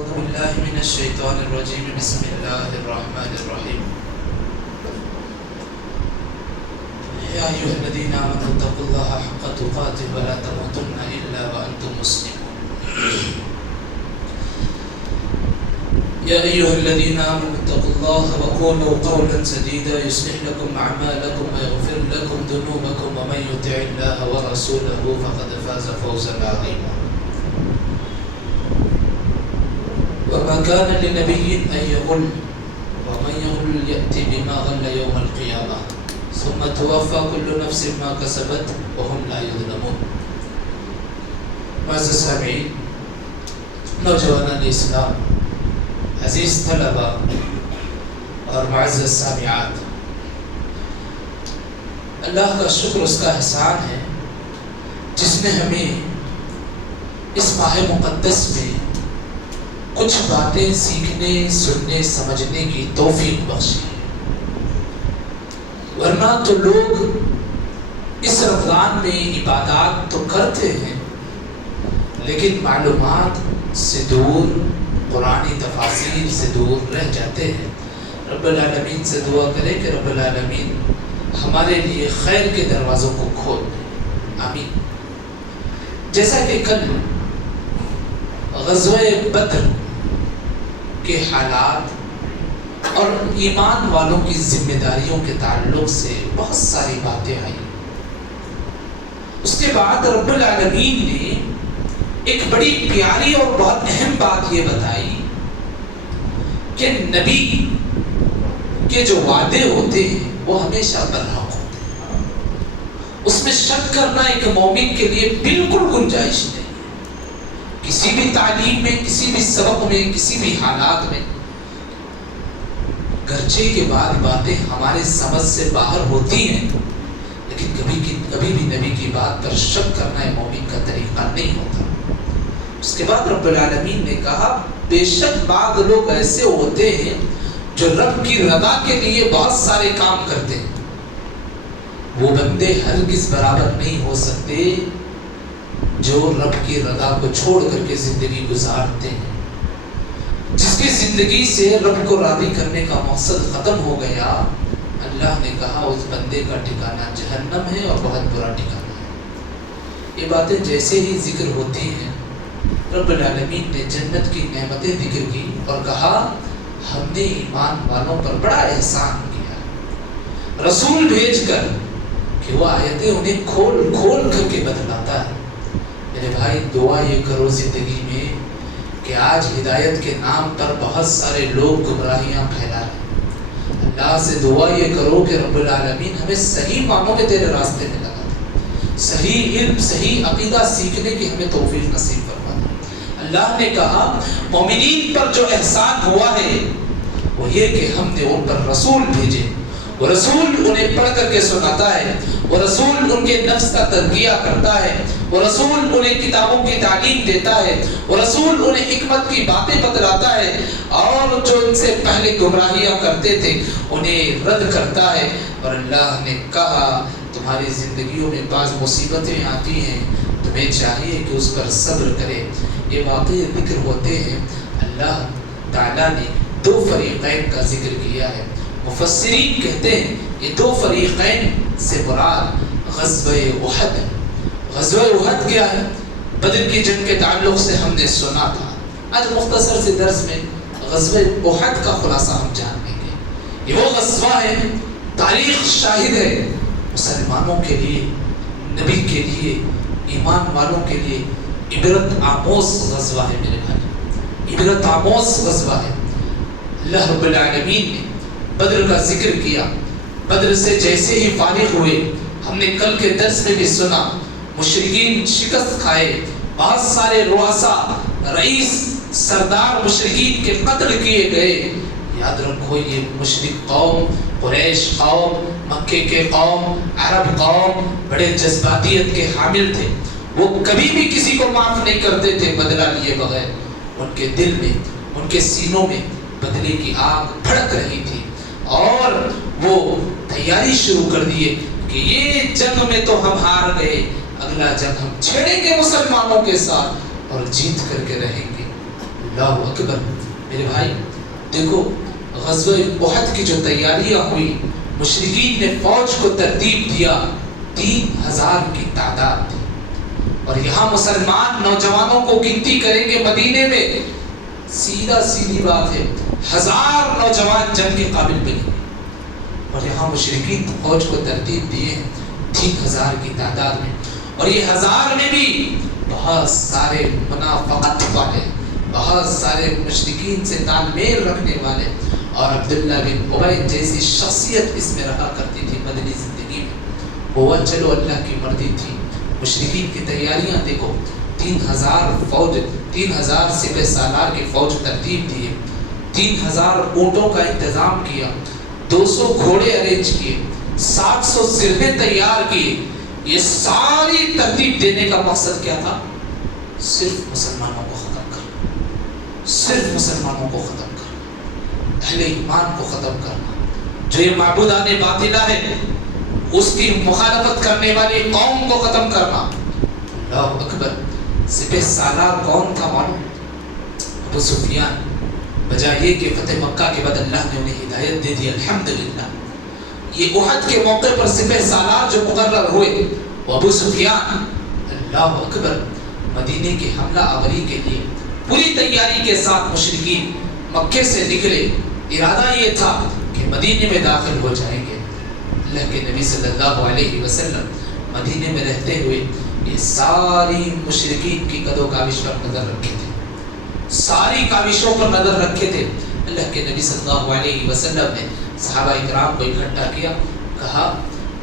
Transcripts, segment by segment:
أعوذ بالله من الشيطان الرجيم بسم الله الرحمن الرحيم يا أيها الذين آمنوا اتقوا الله حق تقاته ولا تموتن إلا وأنتم مسلمون يا أيها الذين آمنوا اتقوا الله وقولوا قولا سديدا يصلح لكم أعمالكم ويغفر لكم ذنوبكم ومن يطع الله ورسوله فقد فاز فوزا عظيما وما كان لنبي أن يغل ومن يغل يأتي بما غل يوم القيامة ثم توفى كل نفس ما كسبت وهم لا يظلمون. معزز سامعین، نوجوانان اسلام، عزیز طلبہ اور معزز سامعات، اللہ کا شکر، اس کا احسان ہے جس نے ہمیں اس ماہ مقدس میں کچھ باتیں سیکھنے، سننے، سمجھنے کی توفیق بخشی. ورنہ تو لوگ اس رمضان میں عبادات تو کرتے ہیں لیکن معلومات سے دور، قرآنی تفاسیر سے دور رہ جاتے ہیں. رب العالمین سے دعا کریں کہ رب العالمین ہمارے لیے خیر کے دروازوں کو کھول دیں، آمین. جیسا کہ کل غزوہ بدر کے حالات اور ایمان والوں کی ذمہ داریوں کے تعلق سے بہت ساری باتیں آئیں. اس کے بعد رب العالمین نے ایک بڑی پیاری اور بہت اہم بات یہ بتائی کہ نبی کے جو وعدے ہوتے ہیں وہ ہمیشہ برحق ہوتے ہیں. اس میں شک کرنا ایک مومن کے لیے بالکل گنجائش نہیں. کسی بھی تعلیم میں، کسی بھی سبق میں، کسی بھی حالات میں گرچہ کے بعد باتیں ہمارے سمجھ سے باہر ہوتی ہیں لیکن کبھی بھی نبی کی بات پر شک کرنا ہے مومن کا طریقہ نہیں ہوتا. اس کے بعد رب العالمین نے کہا بے شک بعض لوگ ایسے ہوتے ہیں جو رب کی رضا کے لیے بہت سارے کام کرتے ہیں. وہ بندے ہرگز برابر نہیں ہو سکتے جو رب کی رضا کو چھوڑ کر کے زندگی گزارتے ہیں. جس کی زندگی سے رب کو راضی کرنے کا مقصد ختم ہو گیا، اللہ نے کہا اس بندے کا ٹھکانہ جہنم ہے اور بہت برا ٹھکانہ ہے. یہ باتیں جیسے ہی ذکر ہوتی ہیں رب العالمین نے جنت کی نعمتیں ذکر کی اور کہا ہم نے ایمان والوں پر بڑا احسان کیا، رسول بھیج کر کہ وہ آیتیں انہیں کھول کھول کر کے بتلاتا ہے. میرے بھائی دعا یہ کرو زندگی میں کہ آج ہدایت کے نام پر بہت سارے لوگ گمراہیاں پھیلا رہے ہیں. اللہ سے دعا یہ کرو کہ رب العالمین ہمیں صحیح معنوں میں تیرے راستے میں لگا دے، صحیح علم، صحیح عقیدہ سیکھنے کی ہمیں توفیق نصیب فرما دے. اللہ نے کہا مومنین پر جو احسان ہوا ہے وہ یہ کہ ہم نے ان پر رسول بھیجے. وہ رسول انہیں پڑھ کر کے سناتا ہے، وہ رسول ان کے نفس کا تزکیہ کرتا ہے، وہ رسول انہیں کتابوں کی تعلیم دیتا ہے، وہ رسول انہیں حکمت کی باتیں بتلاتا ہے اور جو ان سے پہلے گمراہیاں کرتے تھے انہیں رد کرتا ہے. اور اللہ نے کہا تمہاری زندگیوں میں بعض مصیبتیں آتی ہیں، تمہیں چاہیے کہ اس پر صبر کرے. یہ واقعے ذکر ہوتے ہیں. اللہ تعالیٰ نے دو فریقین کا ذکر کیا ہے. مفسرین کہتے ہیں یہ دو فریقین سے مراد غزوہ احد ہے. غزوہ احد کیا ہے؟ بدر کی جنگ کے تعلق سے ہم نے سنا تھا. آج مختصر سے درس میں غزوہ احد کا خلاصہ ہم جانیں گے. یہ وہ غزوہ ہے، تاریخ شاہد ہے، مسلمانوں کے لیے، نبی کے لیے، ایمان والوں کے لیے عبرت آموز غزوہ ہے. میرے بھائی عبرت آموز غزوہ ہے. اللہ رب العالمین نے بدر کا ذکر کیا. بدر سے جیسے ہی فارغ ہوئے، ہم نے کل کے درس میں بھی سنا، مشرکین شکست کھائے، بہت سارے رؤساء، رئیس، سردار مشرکین کے قتل کیے گئے. یاد رکھو یہ مشرک قوم، قریش قوم، مکے کے قوم، عرب قوم بڑے جذباتیت کے حامل تھے. وہ کبھی بھی کسی کو معاف نہیں کرتے تھے بدلہ لیے بغیر. ان کے دل میں، ان کے سینوں میں بدلے کی آگ بھڑک رہی تھی اور وہ تیاری شروع کر دیے کہ یہ جنگ میں تو ہم ہار گئے، اگلا جنگ ہم چھیڑیں گے مسلمانوں کے ساتھ اور جیت کر کے رہیں گے. اللہ اکبر. میرے بھائی دیکھو غزوہ احد کی جو تیاریاں ہوئی، مشرکین نے فوج کو ترتیب دیا، 3000 کی تعداد تھی. اور یہاں مسلمان نوجوانوں کو گنتی کریں گے مدینے میں، سیدھا سیدھی بات ہے 1000 نوجوان جنگ کے قابل بنے. اور یہاں مشرکین فوج کو ترتیب دیے 3000 کی تعداد میں. اور یہ 1000 میں بھی بہت سارے منافقت والے، بہت سارے مشرکین سے تال میل رکھنے والے، اور عبداللہ بن ابی جیسی شخصیت اس میں رہا کرتی تھی مدنی زندگی میں. ہوا چلو اللہ کی مرضی تھی. مشرکین کی تیاریاں دیکھو، 3000 فوج، 3000 سپہ سالار کی فوج ترتیب دیے، 3000 اونٹوں کا انتظام کیا، 200 گھوڑے ارینج کیے، 700 زرہیں تیار کیے. یہ ساری ترتیب دینے کا مقصد کیا تھا؟ صرف مسلمانوں کو ختم کرنا، صرف مسلمانوں کو ختم کرنا، اہل ایمان کو ختم کرنا. جو یہ معبودان باطلہ ہے اس کی مخالفت کرنے والی قوم کو ختم کرنا. اللہ اکبر. سپہ سالار کون تھا معلوم؟ ابو سفیان. بجائے یہ کہ فتح مکہ کے بعد اللہ نے انہیں ہدایت دے دی الحمدللہ، یہ احد کے موقع پر سپہ سالار جو مقرر ہوئے وہ ابو سفیان. اللہ اکبر. مدینے کی حملہ آوری کے لیے پوری تیاری کے ساتھ مشرکین مکے سے نکلے. ارادہ یہ تھا کہ مدینے میں داخل ہو جائیں گے. اللہ کے نبی صلی اللہ علیہ وسلم مدینے میں رہتے ہوئے یہ ساری مشرکین کی قد و کاوش پر نظر رکھے تھے، ساری کاوشوں پر نظر رکھے تھے. اللہ کے نبی صلی اللہ علیہ وسلم نے صحابہ اکرام کو اکٹھا کیا، کہا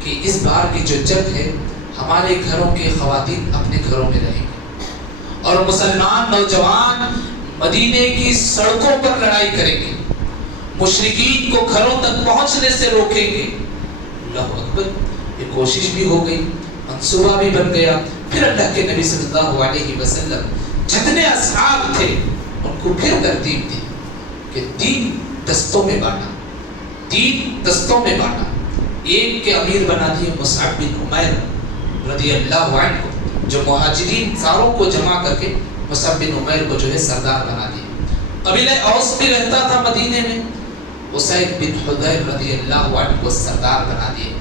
کہ اس بار کی جو جنگ ہے ہمارے گھروں کے خواتین اپنے گھروں میں رہیں گے اور مسلمان نوجوان مدینے کی سڑکوں پر لڑائی کریں گے، مشرکین کو گھروں تک پہنچنے سے روکیں گے. اللہ اکبر. یہ کوشش بھی ہو گئی، منصوبہ بھی بن گیا. پھر اللہ کے نبی صلی اللہ علیہ وسلم جتنے اصحاب تھے ان کو پھر ترتیب دی کہ 3 دستوں میں بانٹا، 3 دستوں میں بانٹا. ایک کے امیر بنا دیے مصعب بن عمیر رضی اللہ عنہ، جو مہاجرین ساروں کو جمع کر کے مصعب بن عمیر کو جو ہے سردار بنا دیے. قبیلہ اوس بھی رہتا تھا مدینے میں، اسید بن حضیر رضی اللہ عنہ کو سردار بنا دیے.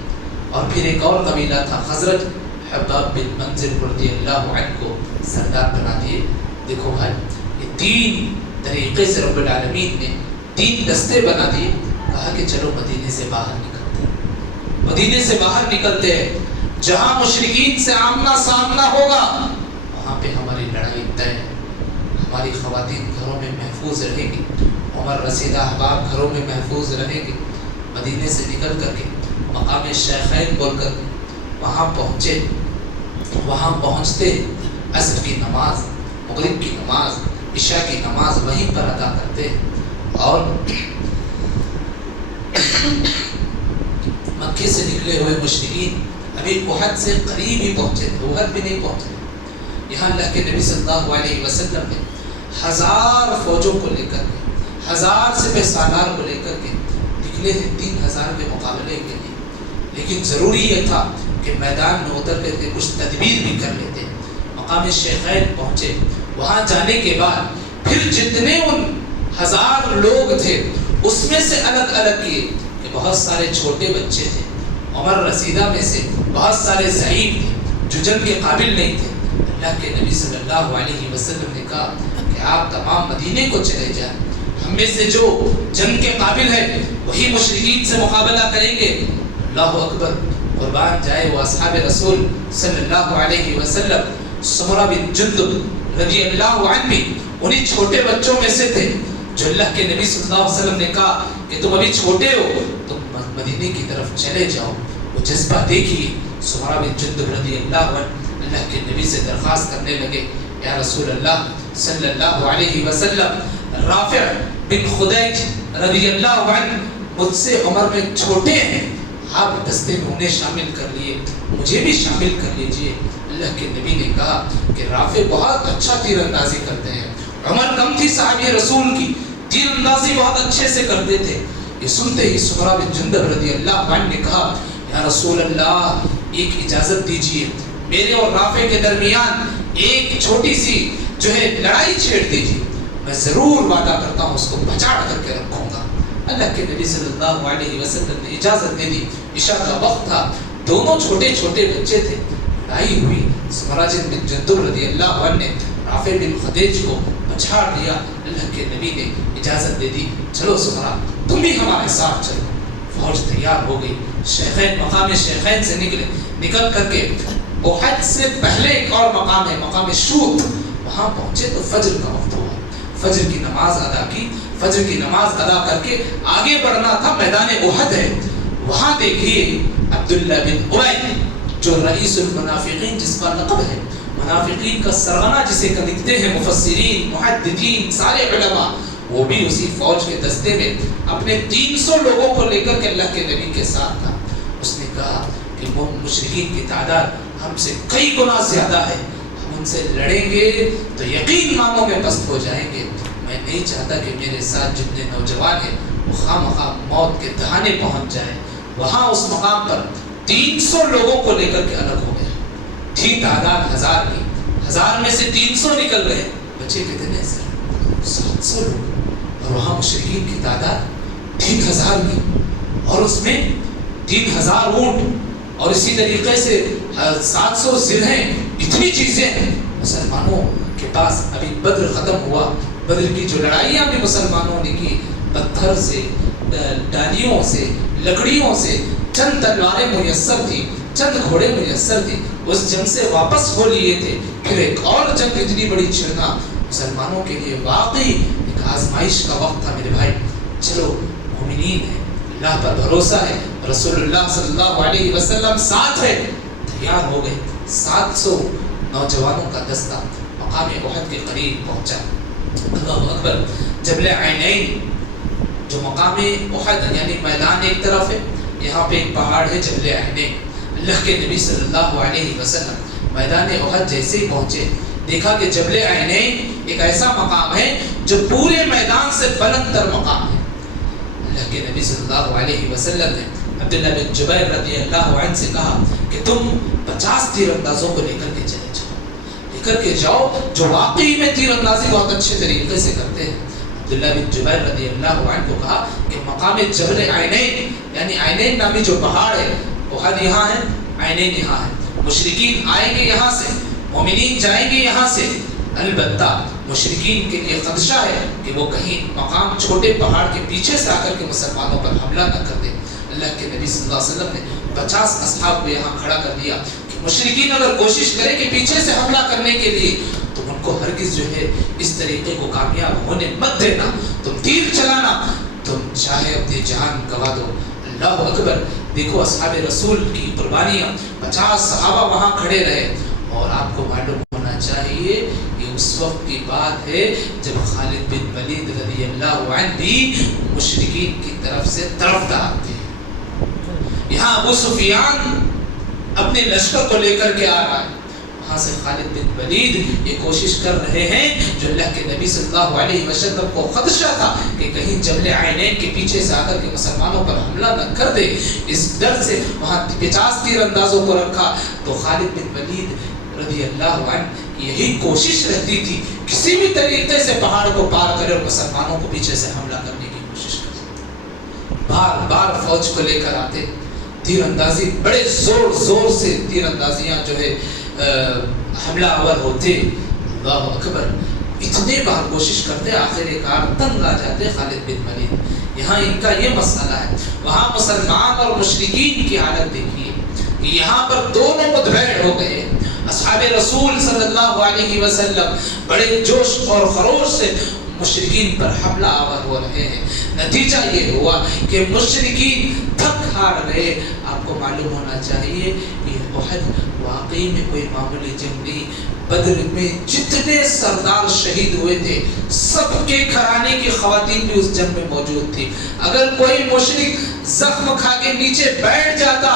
اور پھر ایک اور قبیلہ تھا خزرج، حباب بن منذر رضی اللہ عنہ کو سردار بنا دیے. دیکھو بھائی یہ 3 طریقے سے رب العالمین نے 3 دستے بنا دیے. کہا کہ چلو مدینے سے باہر نکلتے ہیں، مدینے سے باہر نکلتے ہیں. جہاں مشرکین سے آمنا سامنا ہوگا وہاں پہ ہماری لڑائی طے ہے. ہماری خواتین گھروں میں محفوظ رہیں گی، عمر رسیدہ احباب گھروں میں محفوظ رہیں گے. مدینے سے نکل کر کے مقام شیخین بول کر وہاں پہنچے. وہاں پہنچتے عصر کی نماز، مغرب کی نماز، عشاء کی نماز وہیں پر ادا کرتے. اور مکے سے نکلے ہوئے مشرکین ابھی احد سے قریب ہی پہنچے تھے، احد بھی نہیں پہنچے. یہاں اللہ کے نبی صلی اللہ علیہ وسلم نے 1000 فوجوں کو لے کر کے، 1000 سپہ سالار کو لے کر کے نکلے تھے 3000 کے مقابلے کے لیے. لیکن ضروری یہ تھا کہ میدان میں اتر کر کے کچھ تدبیر بھی کر لیتے. مقام شیخین پہنچے. وہاں جانے کے بعد پھر جتنے ان 1000 لوگ تھے اس میں سے الگ الگ کیے کہ بہت سارے چھوٹے بچے تھے، عمر رسیدہ میں سے بہت سارے ضعیف تھے جو جنگ کے قابل نہیں تھے. اللہ کے نبی صلی اللہ علیہ وسلم نے کہا کہ آپ تمام مدینے کو چلے جائیں، ہم میں سے جو جنگ کے قابل ہے وہی مشرکین سے مقابلہ کریں گے. اللہ اکبر. قربان جائے وہ اصحاب رسول صلی اللہ علیہ وسلم. سمرہ بن جندب رضی اللہ عنہ بھی انہی چھوٹے بچوں میں سے تھے جو اللہ کے نبی صلی اللہ علیہ وسلم نے کہا کہ تم ابھی چھوٹے ہو، تم مدینے کی طرف چلے جاؤ. وہ جذبہ دیکھیے. سمرہ بن جندب رضی اللہ عنہ اللہ کے نبی سے درخواست کرنے لگے، یا رسول اللہ صلی اللہ علیہ وسلم، رافع بن خدیج رضی اللہ عنہ مجھ سے عمر میں چھوٹے ہیں، آپ دستے میں انہیں شامل کر لیے، مجھے بھی شامل کر لیجئے. اللہ کے نبی نے کہا کہ رافع بہت اچھا تیر اندازی کرتے ہیں، عمر کم تھی صحابی رسول کی، تیر اندازی بہت اچھے سے کرتے تھے. یہ سنتے ہی سمرہ بن جندب رضی اللہ عنہ نے کہا، یا رسول اللہ ایک اجازت دیجئے، میرے اور رافع کے درمیان ایک چھوٹی سی جو ہے لڑائی چھیڑ دیجئے. میں ضرور وعدہ کرتا ہوں اس کو بچا کر کے رکھوں گا۔ اللہ کے نبی صلی اللہ علیہ وسلم نے اجازت دے دی، عشاء کا وقت تھا، دونوں چھوٹے چھوٹے بچے تھے، لڑائی ہوئی، سمراجن بن جندب رضی اللہ عنہ نے رافع بن خدیج کو بچھاڑ دیا۔ اللہ کے نبی نے اجازت دے دی، چلو سمرا تم بھی ہمارے ساتھ چلو۔ فوج تیار ہو گئی، شیخین مقام شیخین سے نکل کر کے احد سے پہلے ایک اور مقام ہے، مقام شوط، وہاں پہنچے تو فجر کا وقت ہوا، فجر کی نماز ادا کی، فجر کی نماز ادا کر کے آگے بڑھنا تھا، میدان احد ہے، وہاں دیکھیے عبداللہ بن ابی جو رئیس المنافقین جس کا لقب ہے، منافقین کا سرغنہ جسے لکھتے ہیں مفسرین محدثین سارے علماء، وہ بھی اسی فوج کے دستے میں اپنے 300 لوگوں کو لے کر کے اللہ کے نبی کے ساتھ تھا۔ اس نے کہا کہ وہ مشرکین کی تعداد ہم سے کئی گنا زیادہ ہے، ہم ان سے لڑیں گے تو یقین مانوں میں پست ہو جائیں گے، میں نہیں چاہتا کہ میرے ساتھ جتنے نوجوان ہیں وہ خواہ مخواہ موت کے دہانے پہنچ جائیں۔ وہاں اس مقام پر 300 لوگوں کو لے کر کے الگ ہو گیا، تھی تعداد 1000 کی، 1000 میں سے 300 نکل گئے، بچے کتنے سر 700 لوگ، اور وہاں مشرکین کی تعداد 3000 کی، اور اس میں 3000 اونٹ، اور اسی طریقے سے 700 زرہیں، اتنی چیزیں ہیں مسلمانوں کے پاس۔ ابھی بدر ختم ہوا، بدر کی جو لڑائیاں بھی مسلمانوں نے کی، پتھر سے، ڈالیوں سے، لکڑیوں سے، چند تلواریں میسر تھی، چند گھوڑے میسر تھی، اس جنگ سے واپس ہو لیے تھے، پھر ایک اور جنگ اتنی بڑی چھڑنا مسلمانوں کے لیے واقعی ایک آزمائش کا وقت تھا۔ میرے بھائی چلو، مومنین ہے، اللہ پر بھروسہ ہے، رسول اللہ صلی اللہ علیہ وسلم ساتھ ہے، تیار ہو گئے، 700 نوجوانوں کا دستہ مقام احد کے قریب پہنچا۔ اللہ اکبر، جبل عینین جو مقام احد یعنی میدان ایک طرف ہے، یہاں پہ ایک پہاڑ ہے جبل عینین۔ اللہ کے نبی صلی اللہ علیہ وسلم میدان احد جیسے ہی پہنچے، دیکھا کہ جبل عینین ایک ایسا مقام ہے جو پورے میدان سے بلند تر مقام ہے۔ اللہ کے نبی صلی اللہ علیہ وسلم نے عبداللہ بن جبیر رضی اللہ عنہ سے کہا کہ تم 50 تیر اندازوں کو لے کر کے چلے جاؤ، لے کر کے جاؤ جو واقعی میں تیر اندازی بہت اچھے طریقے سے کرتے ہیں۔ عبداللہ بن جبیر رضی اللہ عنہ کو کہا کہ مقام جبل عینین یعنی عینین نامی جو پہاڑ ہے، احد یہاں ہے، عینین یہاں ہے، مشرکین آئیں گے یہاں سے، مومنین جائیں گے یہاں سے، البتہ مشرکین کے لیے خدشہ ہے کہ وہ کہیں مقام چھوٹے پہاڑ کے پیچھے سے آ کر کے مسلمانوں پر حملہ نہ کر دیں۔ اللہ کے نبی صلی اللہ علیہ وسلم نے 50 اصحاب کو یہاں کھڑا کر دیا کہ مشرکین اگر کوشش کرے کہ پیچھے سے حملہ کرنے کے لیے تو ان کو ہرگز جو ہے اس طریقے کو کامیاب ہونے مت دینا، تم تیر چلانا، تم چاہے اپنی جان گوا دو۔ اللہ اکبر، دیکھو اصحاب رسول کی قربانیاں، 50 صحابہ وہاں کھڑے رہے، اور آپ کو معلوم ہونا چاہیے یہ اس وقت کی بات ہے جب خالد بن ولید رضی اللہ عنہ بھی مشرکین کی طرف سے طرفدار تھے۔ یہاں ابو سفیان اپنے لشکر کو لے کر کے آ رہا ہے، وہاں سے خالد بن ولید یہ کوشش کر رہے ہیں جو اللہ کے نبی صلی اللہ علیہ وسلم کو خدشہ تھا کہ کہیں جبل عینین کے پیچھے سے آ کر کے مسلمانوں پر حملہ نہ کر دے، اس ڈر سے وہاں 50 تیر اندازوں کو رکھا۔ تو خالد بن ولید رضی اللہ عنہ یہی کوشش رہتی تھی کسی بھی طریقے سے پہاڑ کو پار کرے اور مسلمانوں کو پیچھے سے حملہ کرنے کی کوشش کرے۔ بار بار فوج کو لے کر آتے، تیر اندازی بڑے زور زور سے تیر اندازیاں جو ہے حملہ آور ہوتے۔ اللہ اکبر، اتنے بار کوشش کرتے، آخر کار تنگ آ جاتے خالد بن ولید۔ یہاں ان کا یہ مسئلہ ہے، وہاں مسلمان اور مشرکین کی حالت دیکھیے، یہاں پر دونوں مدبھیڑ ہو گئے۔ اصحاب رسول صلی اللہ علیہ وسلم بڑے جوش اور خروش سے مشرکین پر حملہ آور ہو رہے ہیں۔ نتیجہ یہ ہوا کہ مشرکین تھک ہار گئے۔ آپ کو معلوم ہونا چاہیے کہ احد واقعی میں کوئی معمولی جنگ نہیں، بدر میں جتنے سردار شہید ہوئے تھے سب کے گھرانے کی خواتین بھی اس جنگ میں موجود تھی۔ اگر کوئی مشرک زخم کھا کے نیچے بیٹھ جاتا،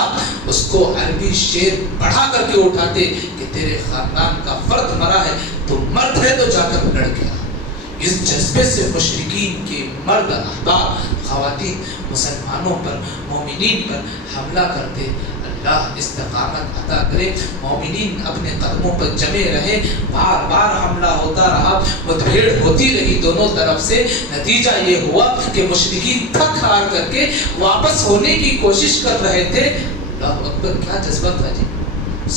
اس کو عربی شعر پڑھا کر کے اٹھاتے کہ تیرے خاندان کا فرد مرا ہے، تو مرد ہے تو جا کر لڑ گیا۔ اس جذبے سے مشرکین کے مرد احباب خواتین مسلمانوں پر، مومنین پر حملہ کرتے۔ اللہ استقامت عطا کرے، مومنین اپنے قدموں پر جمے رہے، بار بار حملہ ہوتا رہا، مدبھیڑ ہوتی رہی دونوں طرف سے، نتیجہ یہ ہوا کہ مشرکین تھک ہار کر کے واپس ہونے کی کوشش کر رہے تھے۔ اللہ اکبر، کیا جذبہ تھا جی!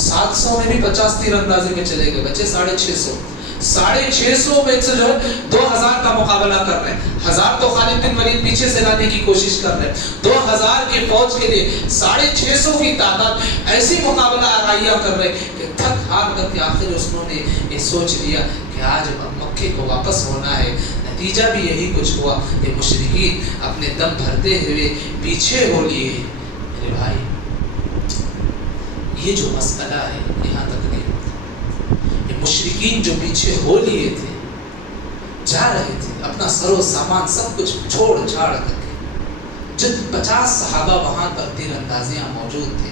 700 میں بھی 50 تیر اندازی میں چلے گئے، بچے 650، 650 میں سے جو 2000 کا مقابلہ کر رہے ہیں۔ 1000 تو خالد بن ولید پیچھے سے لانے کی کوشش کر رہے ہیں، 2000 کی فوج کے لیے 650 کی تعداد، ایسی مقابلہ آرائیاں کر رہے کہ تھک ہار کر کے آخر اس نے یہ سوچ لیا کہ آج مکے کو واپس ہونا ہے۔ نتیجہ بھی یہی کچھ ہوا کہ مشرکین اپنے دم بھرتے ہوئے پیچھے ہو لیے۔ میرے بھائی، یہ جو مسئلہ ہے یہاں تک نہیں ہوتا، یہ مشرکین جو پیچھے ہو لیے تھے، جا رہے تھے اپنا سر و سامان سب کچھ چھوڑ چھاڑ کر کے، جب 50 صحابہ وہاں پر تیر اندازیاں موجود تھے،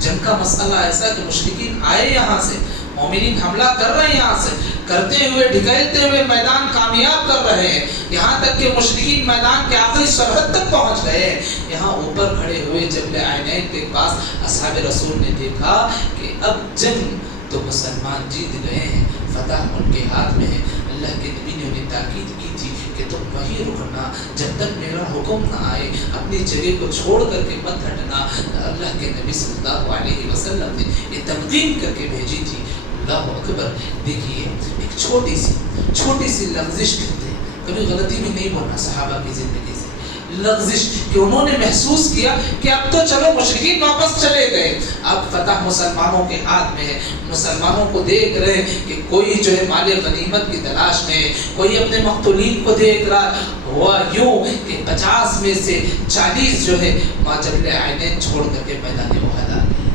جنگ کا مسئلہ ایسا کہ مشرکین آئے یہاں سے، مومنین حملہ کر رہے ہیں، یہاں سے کرتے ہوئے ڈھکیلتے ہوئے میدان کامیاب کر رہے ہیں، یہاں تک کہ مشرکین میدان کے آخری سرحد تک پہنچ گئے ہیں۔ یہاں اوپر کھڑے ہوئے جبل عینین کے پاس اصحاب رسول نے دیکھا کہ اب جنگ تو مسلمان جیت گئے ہیں، فتح ان کے ہاتھ میں ہے۔ اللہ کے نبی نے انہیں تاکید کی تھی کہ تم وہیں رکنا، جب تک میرا حکم نہ آئے اپنی جگہ کو چھوڑ کر کے مت ہٹنا۔ اللہ کے نبی صلی اللہ علیہ وسلم نے یہ تلقین کر کے بھیجی تھی۔ اللہ اکبر، دیکھیے ایک چھوٹی سی لغزش کرتے ہیں، کبھی غلطی بھی نہیں بولنا صحابہ کی زندگی سے، لغزش کہ انہوں نے محسوس کیا کہ اب تو چلو مشرکین واپس چلے گئے، اب فتح مسلمانوں کے ہاتھ میں ہے، مسلمانوں کو دیکھ رہے ہیں کہ کوئی جو ہے مال غنیمت کی تلاش میں ہے، کوئی اپنے مقتولین کو دیکھ رہا، ہوا یوں کہ 50 میں سے 40 جو ہے جبل عینین چھوڑ کر کے میدان احد آ گئے۔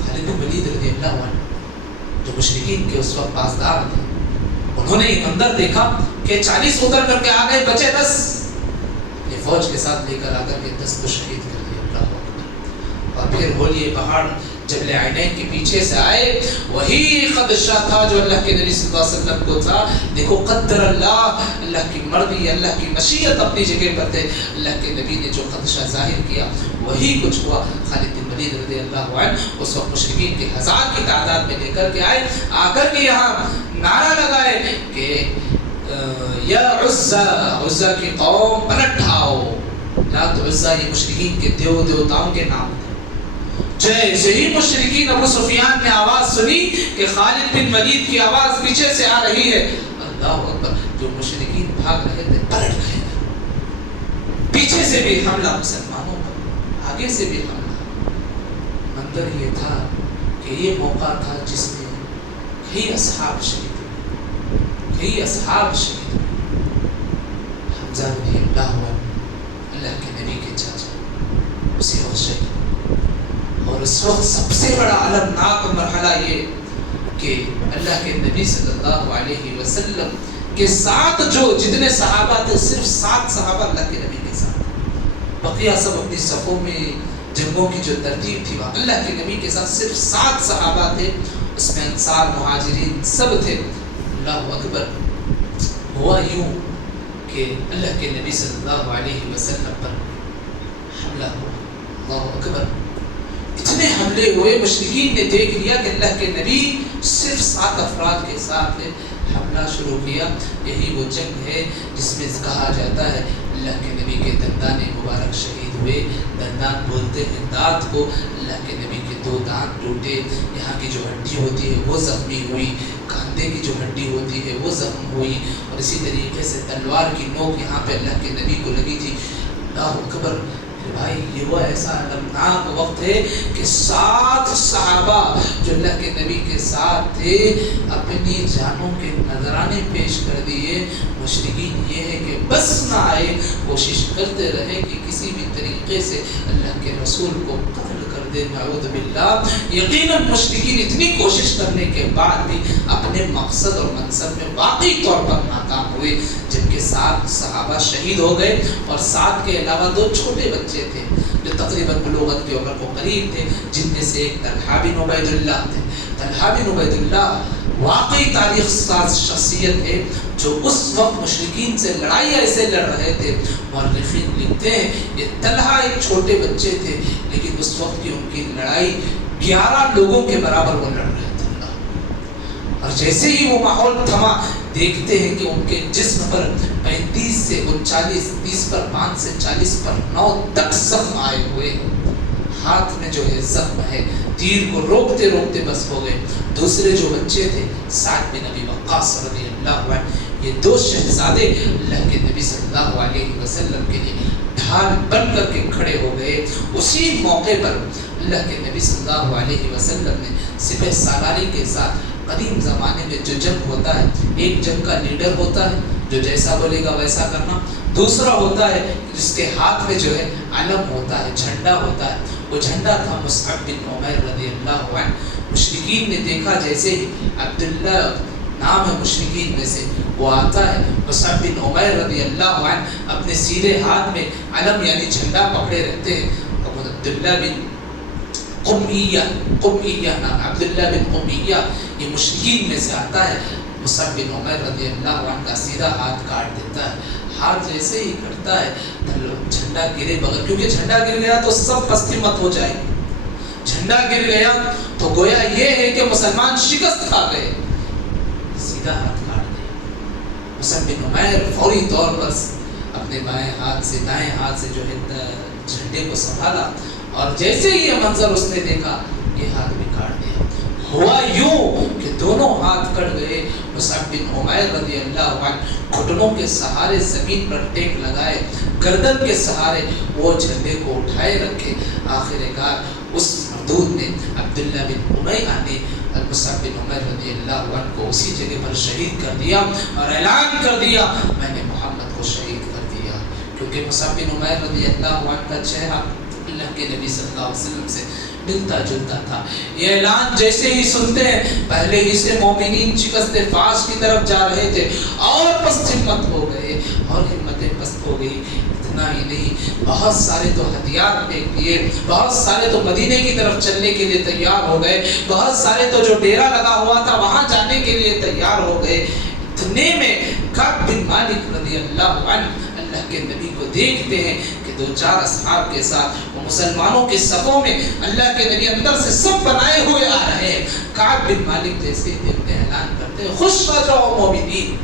خالد بن ولید رضی اللہ عنہ جو مشرکین کے اس وقت پاسدار تھے، انہوں نے یہ منظر دیکھا کہ 40 اتر کر کے آ گئے، بچے 10، یہ فوج کے ساتھ لے کر آ کر کے 10 کو شہید کر دیا۔ اللہ اکبر، اور پھر بولیے پہاڑ جبل عینین کے پیچھے سے آئے، وہی خدشہ تھا جو اللہ کے نبی صلی اللہ علیہ وسلم کو تھا۔ دیکھو قدر اللہ، اللہ کی مرضی، اللہ کی مشیت اپنی جگہ پر تھے، اللہ کے نبی نے جو خدشہ ظاہر کیا وہی کچھ ہوا۔ خالد بن ولید رضی اللہ عنہ اس وقت مشرکین کے 1000 کی تعداد میں لے کر کے آئے، آ کر کے یہاں نعرہ لگائے کہ یا عزا کی قوم پلٹ آؤ۔ لات عزا یہ مشرکین کے دیوتاؤں کے نام تھے۔ جیسے ہی مشرکین ابو سفیان نے آواز سنی کہ خالد بن ولید کی آواز پیچھے سے آ رہی ہے، اللہ اکبر، جو مشرکین بھاگ رہے تھے پلٹ گئے، پیچھے سے بھی حملہ مسلمانوں پر، آگے سے بھی حملہ۔ منظر یہ تھا کہ یہ موقع تھا جس میں کئی اصحاب شہید ہوئے، کئی اصحاب شہید ہوئے۔ حمزہ رضی اللہ عنہ، اللہ کے نبی کے چاچا، اسی وقت شہید۔ اور اس وقت سب سے بڑا المناک مرحلہ یہ کہ اللہ کے نبی صلی اللہ علیہ وسلم کے ساتھ جو جتنے صحابہ تھے، صرف 7 صحابہ اللہ کے نبی کے ساتھ، بقیہ سب اپنی صفوں میں جنگوں کی جو ترتیب تھی وہاں اللہ کے نبی کے ساتھ صرف 7 صحابہ تھے، اس میں انصار مہاجرین سب تھے۔ اللہ اکبر، ہوا یوں کہ اللہ کے نبی صلی اللہ علیہ وسلم پر حملہ ہوا۔ اللہ اکبر، اتنے حملے ہوئے، مشرکین نے دیکھ لیا کہ اللہ کے نبی صرف 7 افراد کے ساتھ حملہ شروع کیا۔ یہی وہ جنگ ہے جس میں کہا جاتا ہے اللہ کے نبی کے دندان مبارک شہید ہوئے۔ دندان بولتے ہیں دانت کو، اللہ کے نبی کے 2 دانت ٹوٹے، یہاں کی جو ہڈی ہوتی ہے وہ زخمی ہوئی، کاندھے کی جو ہڈی ہوتی ہے وہ زخم ہوئی، اور اسی طریقے سے تلوار کی نوک یہاں پہ اللہ کے نبی کو لگی تھی۔ اللہ اکبر، بھائی یہ وہ ایسا المناک وقت ہے کہ 7 صحابہ جو اللہ کے نبی کے ساتھ تھے اپنی جانوں کے نذرانے پیش کر دیے۔ مشرکین یہ ہے کہ بس نہ آئے، کوشش کرتے رہے کہ کسی بھی طریقے سے اللہ کے رسول کو قتل کر دے، نعوذ باللہ۔ یقیناً مشرکین اتنی کوشش کرنے کے بعد بھی اپنے مقصد اور منصب میں واقعی طور پر ناکام ہوئے، جبکہ 7 صحابہ شہید ہو گئے، اور 7 کے علاوہ 2 چھوٹے بچے تھے جو تقریباً بلوغت کی عمر کو قریب تھے، جن میں سے ایک طلحہ بن عبید اللہ تھے۔ طلحہ بن عبید اللہ واقعی تاریخ ساز شخصیت ہے جو اس وقت مشرکین سے لڑائی ایسے لڑ رہے تھے. مورخین لکھتے ہیں یہ طلحہ ایک چھوٹے بچے تھے لیکن اس وقت کی ان کی لڑائی 11 لوگوں کے برابر وہ لڑ رہے تھے. اور جیسے ہی وہ ماحول تھما دیکھتے ہیں کہ ان کے جسم پر 35 سے 39 30 پر 5 سے 40 پر 9 تک زخم آئے ہوئے. ہاتھ میں جو ہے زخم ہے, تیر کو روکتے روکتے بس ہو گئے. دوسرے جو بچے تھے سعد بن ابی وقاص رضی اللہ عنہ, یہ 2 شہزادے اللہ کے نبی صلی اللہ علیہ وسلم کے لیے ڈھال بن کر کے کھڑے ہو گئے. اسی موقع پر اللہ کے نبی صلی اللہ علیہ وسلم نے سپہ سالاری کے ساتھ, قدیم زمانے میں جو جنگ ہوتا ہے ایک جنگ کا لیڈر ہوتا ہے جو جیسا بولے گا ویسا کرنا, دوسرا ہوتا ہے جس کے ہاتھ میں جو ہے علم ہوتا ہے, جھنڈا ہوتا ہے. وہ جھنڈا تھا مصعب بن عمیر رضی اللہ عنہ. مشرکین نے دیکھا جیسے ہی عبداللہ نام ہے مشرکین میں سے, وہ آتا ہے مصعب بن عمیر رضی اللہ عنہ اپنے سیدھے ہاتھ میں علم یعنی جھنڈا پکڑے رہتے ہیں. عبداللہ بن قمیہ نام, عبداللہ بن قمیہ یہ مشرکین میں سے آتا ہے. مصعب بن عمیر رضی اللہ عنہ کا سیدھا ہاتھ کاٹ دیتا ہے. ہاتھ جیسے ہی کٹتا ہے جھنڈا گرے بغیر, کیونکہ جھنڈا گر گیا تو سب پستی مت ہو جائے گی. جھنڈا گر گیا تو گویا یہ ہے کہ مسلمان شکست کھا گئے. سیدھا ہاتھ کاٹ دیا. مصعب بن عمیر فوری طور پر اپنے بائیں ہاتھ سے دائیں ہاتھ سے جو ہے جھنڈے کو سنبھالا, اور جیسے ہی یہ منظر اس نے دیکھا یہ ہاتھ بھی کاٹ دیا. ہوا یوں کہ دونوں ہاتھ کٹ گئے. مصعب بن عمیر رضی اللہ عنہ گھٹنوں کے سہارے زمین پر ٹیک لگائے, گردن کے سہارے وہ جھنڈے کو اٹھائے رکھے. آخر کار اس مردود نے عبداللہ بن امیہ نے مصعب بن عمیر رضی اللہ عنہ کو اسی جگہ پر شہید کر دیا اور اعلان کر دیا میں نے محمد کو شہید کر دیا. کیونکہ مصعب بن عمیر رضی اللہ عنہ کا چہرہ اللہ کے نبی صلی اللہ علیہ وسلم سے ملتا جلتا تھا. یہ اعلان جیسے ہی سنتے ہیں پہلے ہی سے مومنین شکست فاش کی طرف جا رہے تھے اور پست ہمت ہو گئے اور ہمتیں پست ہو گئی. اتنا ہی نہیں, بہت سارے تو ہتھیار پھینک دیے, بہت سارے تو مدینے کی طرف چلنے کے لیے تیار ہو گئے, بہت سارے تو جو ڈیرا لگا ہوا تھا وہاں جانے کے لیے تیار ہو گئے. اتنے میں کعب بن مالک رضی اللہ عنہ اللہ کے نبی کو دیکھتے ہیں کہ 2-4 اصحاب کے ساتھ وہ مسلمانوں کے صفوں میں اللہ کے نبی اندر سے سب بنائے ہوئے آ رہے ہیں. کعب بن مالک جیسے دیکھتے ہیں اعلان کرتے ہیں خوش ہو جاؤ مومنین,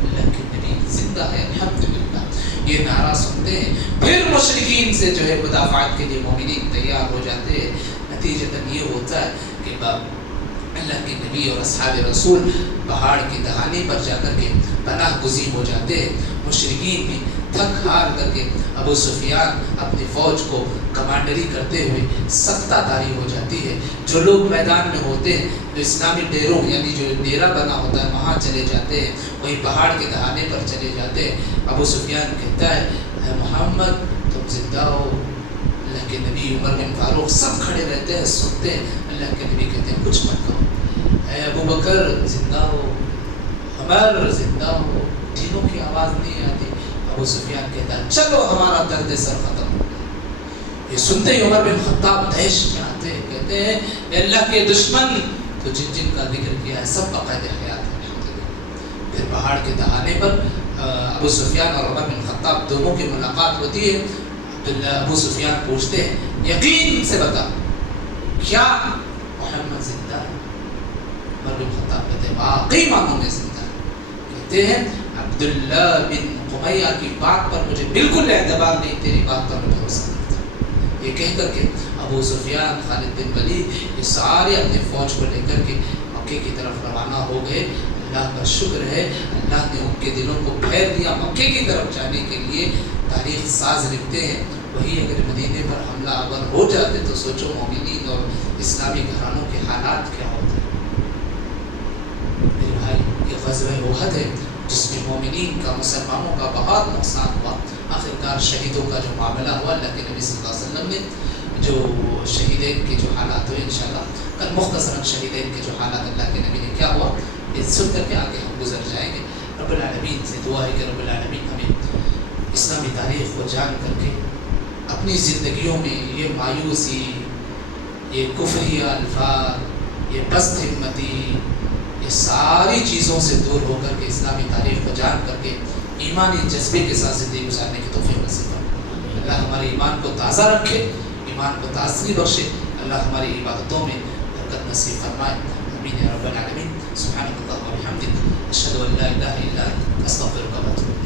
اللہ کے نبی زندہ ہے الحمدللہ. یہ نعرہ سنتے ہیں پھر مشرکین سے جو ہے مدافعات کے لیے مومنین تیار ہو جاتے ہیں. نتیجتاً یہ ہوتا ہے کہ اللہ کے نبی اور اصحاب رسول پہاڑ کی دہانے پر جا کر کے پناہ گزین ہو جاتے ہیں. مشرکین بھی تھک ہار کر کے ابو سفیان اپنی فوج کو کمانڈری کرتے ہوئے سختہ داری ہو جاتی ہے. جو لوگ میدان میں ہوتے ہیں, جو اسلامی ڈیروں یعنی جو ڈیرا بنا ہوتا ہے وہاں چلے جاتے ہیں, وہی پہاڑ کے دہانے پر چلے جاتے ہیں. ابو سفیان کہتا ہے اے محمد تم زندہ ہو. اللہ کے نبی عمر بن فاروق سب کھڑے رہتے ہیں سنتے ہیں. اللہ کے نبی کہتے ہیں کچھ مت کہو. اے ابو بکر زندہ ہو, عمر زندہ ہو. تینوں کی آواز نہیں آتی. ابو سفیان کہتا ہے چلو ہمارا درد سر ختم ہو گیا. یہ سنتے ہی عمر بن خطاب دہش میں آتے ہیں, کہتے ہیں اے اللہ کے دشمن تو جن جن کا ذکر کیا ہے سب بقید حیات ہیں. پھر پہاڑ کے دہانے پر ابو سفیان اور عمر بن خطاب دونوں کی ملاقات ہوتی ہے. ابو سفیان پوچھتے ہیں یقین سے بتا کیا محمد زندہ ہے؟ عمر بن خطاب کہتے ہیں واقعی مانوں میں زندہ ہے. کہتے ہیں عبداللہ بن قمیہ کی بات پر مجھے بالکل اعتبار نہیں, تیری بات پر میں بھروسہ کرتا ہوں. یہ کہہ کر کے ابو سفیان, خالد بن ولید یہ سارے اپنے فوج کو لے کر کے مکے کی طرف روانہ ہو گئے. اللہ کا شکر ہے اللہ نے ان کے دلوں کو پھیر دیا مکے کی طرف جانے کے لیے. تاریخ ساز لکھتے ہیں وہی اگر مدینے پر حملہ آور ہو جاتے تو سوچو مومنین اور اسلامی گھرانوں کے حالات کیا ہوتے. میرے بھائی یہ غزوہ احد ہے جس میں مومنین کا مسلمانوں کا بہت نقصان ہوا. آخرکار شہیدوں کا جو معاملہ ہوا اللہ کے نبی صلی اللہ علیہ وسلم نے جو شہیدین کے جو حالات ہوئے انشاءاللہ کل مختصراً شہیدین کے جو حالات اللہ کے نبی نے کیا ہوا یہ سن کر کے آگے ہم گزر جائیں گے. رب العالمین سے دعا ہے کہ رب العالمین ہمیں اسلامی تاریخ کو جان کر کے اپنی زندگیوں میں یہ مایوسی, یہ کفریہ الفاظ, یہ پست ہمتی, یہ یہ ساری چیزوں سے دور ہو کر کے اسلامی تاریخ کو جان کر کے ایمانی جذبے کے ساتھ زندگی گزارنے کی توفیق نصیب فرمائے۔ اللہ ہمارے ایمان کو تازہ رکھے، ایمان کو تازگی بخشے، اللہ ہماری عبادتوں میں برکت نصیب فرمائے۔ آمین یا رب العالمین۔ سبحانک اللہم و بحمدک، اشہد ان لا الہ الا انت، استغفرک و اتوب